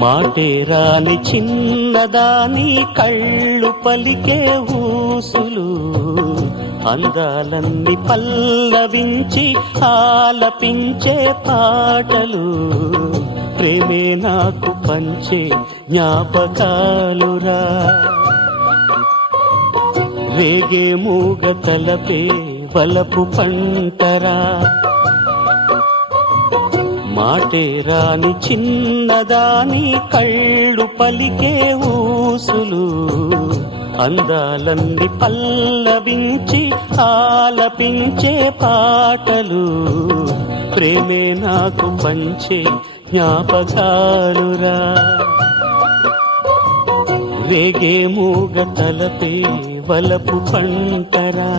మాటే రాని చిన్నదాని కళ్ళు పలికే ఊసులు, అందాలన్నీ పల్లవించి ఆలపించే పాటలు, ప్రేమే నాకు పంచే జ్ఞాపకాలురా. రేగే మూగ తలపే వలపు పంటరా. మాటే రాని చిన్నదాని కళ్ళు పలికే ఊసులు, అందాలన్నీ పల్లవించి ఆలపించే పాటలు, ప్రేమే నాకు పంచే జ్ఞాపకాలురా. రేగే మూగ తలపే వలపు పంటరా.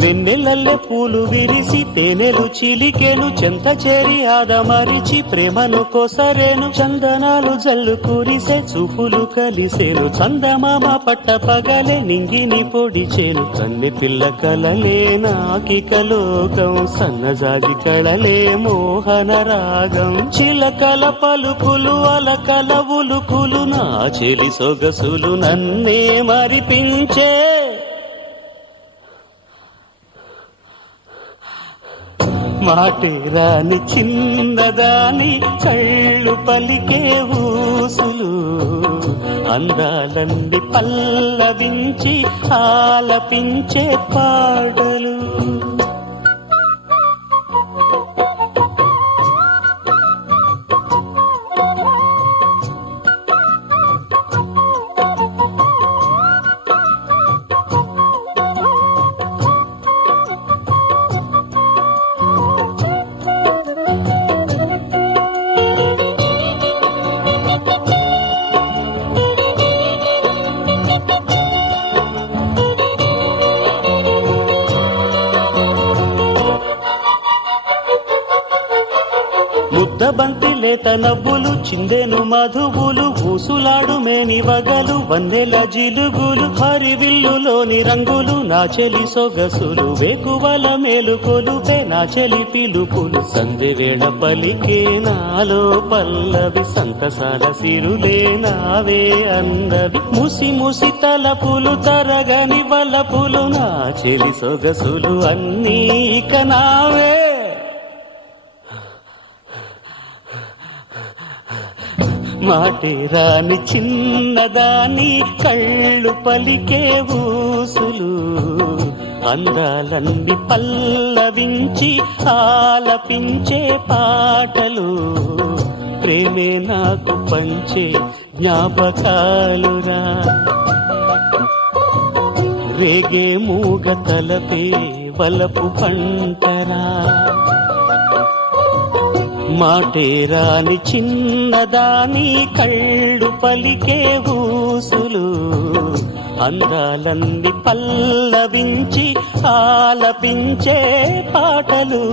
వెన్నెలల్లె పూలు విరిసి తేనెలు చిలికెను, చెంత చేరి ఆదమరిచి ప్రేమను కోసరేను, చందనాలు జల్లు కురిసే చూపులు కలిసేను, చందమామ పట్ట పగలే నింగిని పొడిచేను, కన్నె పిల్ల కలలే నాకిక లోకం, సన్నజాజి కళలే మోహన రాగం, చిలకల పలుకులు అలకల ఉలుకులు, నా చెలి సొగసులు నన్నే మరిపించే. మాటే రాని చిన్నదాని కళ్ళు పలికే ఊసులు, అందాలన్నీ పల్లవించి ఆలపించే పాటలు. ముద్దబంతి లేత నవ్వులు, చిందెను మధువులు, ఊసులాడు మేని వగలు, వన్నెల జిలుగులు, హరివిల్లులోని రంగులు, నా చెలి సొగసులు, వేకువల మేలుకొలుపే నా చెలి పిలుపులు, సంధి వేళ పలికే నాలో పల్లవి, సంతసాల సిరులే నావే అందవి, ముసి ముసి తలపులు తరగని వలపులు, నా చెలి సొగసులు అన్నీ ఇక నావే. మాటే రాని చిన్నదాని కళ్ళు పలికే ఊసులు, అందాలన్నీ పల్లవించి ఆలపించే పాటలు, ప్రేమే నాకు పంచే జ్ఞాపకాలురా. రేగే మూగ తలపే వలపు పంటరా. మాటే రాని చిన్నదాని కళ్ళు పలికే ఊసులు, అందాలన్నీ పల్లవించి ఆలపించే పాటలు.